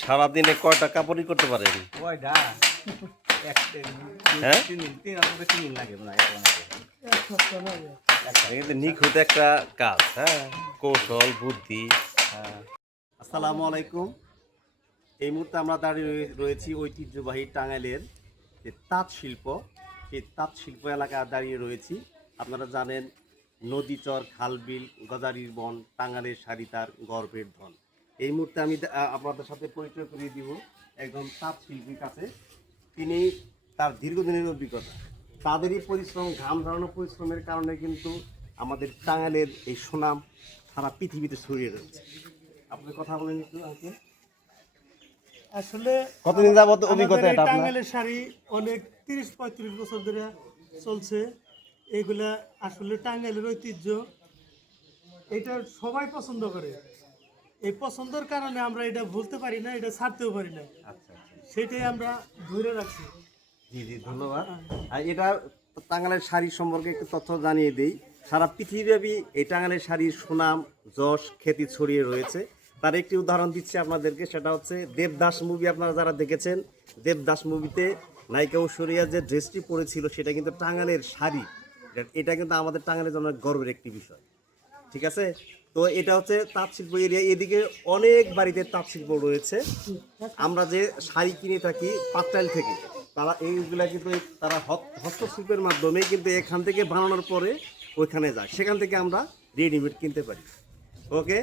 সারাদিনে কয়টা কাপড়ই করতে পারেন? কয়টা হ্যাঁ, 3 দিন লাগে না এটা কিন্তু নিখুঁত একটা কাজ। হ্যাঁ, কৌশল বুদ্ধি। আসসালামু আলাইকুম। এই মুহূর্তে আমরা দাঁড়িয়ে রয়েছি ঐতিহ্যবাহী টাঙ্গাইলের যে তাঁত শিল্প, সেই তাঁত শিল্প এলাকায় দাঁড়িয়ে রয়েছি। আপনারা জানেন নদীচর, খালবিল, গজারির বন, টাঙ্গাইলের শাড়ি তার গর্বের ধন। এই মুহূর্তে আমি আপনাদের সাথে পরিচয় করিয়ে দিব একজন তাঁত শিল্পীর কাছে। তিনি তার দীর্ঘদিনের অভিজ্ঞতা, তাদেরই পরিশ্রম, ঘাম ঝরানো পরিশ্রমের কারণে কিন্তু আমাদের টাঙ্গাইলের এই সুনাম সারা পৃথিবীতে ছড়িয়ে রয়েছে। আপনি কথা বলেন একটু আঙ্কেল। আসলে কতদিন যাবত অভিজ্ঞতা আমাদের এই এটা আপনার? টাঙ্গাইলের শাড়ি অনেক 30-35 বছর ধরে চলছে। এগুলা আসলে টাঙ্গাইলের ঐতিহ্য, এটা সবাই পছন্দ করে। এই পছন্দের কারণে আমরা এটা ভুলতে পারি না, এটা ছাড়তেও পারি না, আচ্ছা আচ্ছা, সেটাই আমরা ধরে রাখছি। জি জি, ধন্যবাদ। আর এটা টাঙ্গাইলের শাড়ি সম্পর্কে একটু তথ্য জানিয়ে দিই। সারা পৃথিবীব্যাপী এই টাঙ্গাইলের শাড়ির সুনাম, যশ, খ্যাতি ছড়িয়ে রয়েছে। তার একটি উদাহরণ দিচ্ছি আপনাদেরকে, সেটা হচ্ছে দেবদাস মুভি। আপনারা যারা দেখেছেন, দেবদাস মুভিতে নায়িকা ঐশ্বরিয়া যে ড্রেসটি পরেছিল সেটা কিন্তু টাঙ্গাইলের শাড়ি। এটা কিন্তু আমাদের টাঙ্গাইলের জন্য গর্বের একটি বিষয়। ঠিক আছে, তো এটা হচ্ছে তাঁত শিল্প এরিয়া। এদিকে অনেক বাড়িতে তাঁত শিল্প রয়েছে। আমরা যে শাড়ি কিনে থাকি পাটটাইল থেকে, তারা এইগুলা কিন্তু তারা হস্তশিল্পের মাধ্যমে কিন্তু এখান থেকে বানানোর পরে ওইখানে যায়, সেখান থেকে আমরা রেডিমেড কিনতে পারি। ওকে,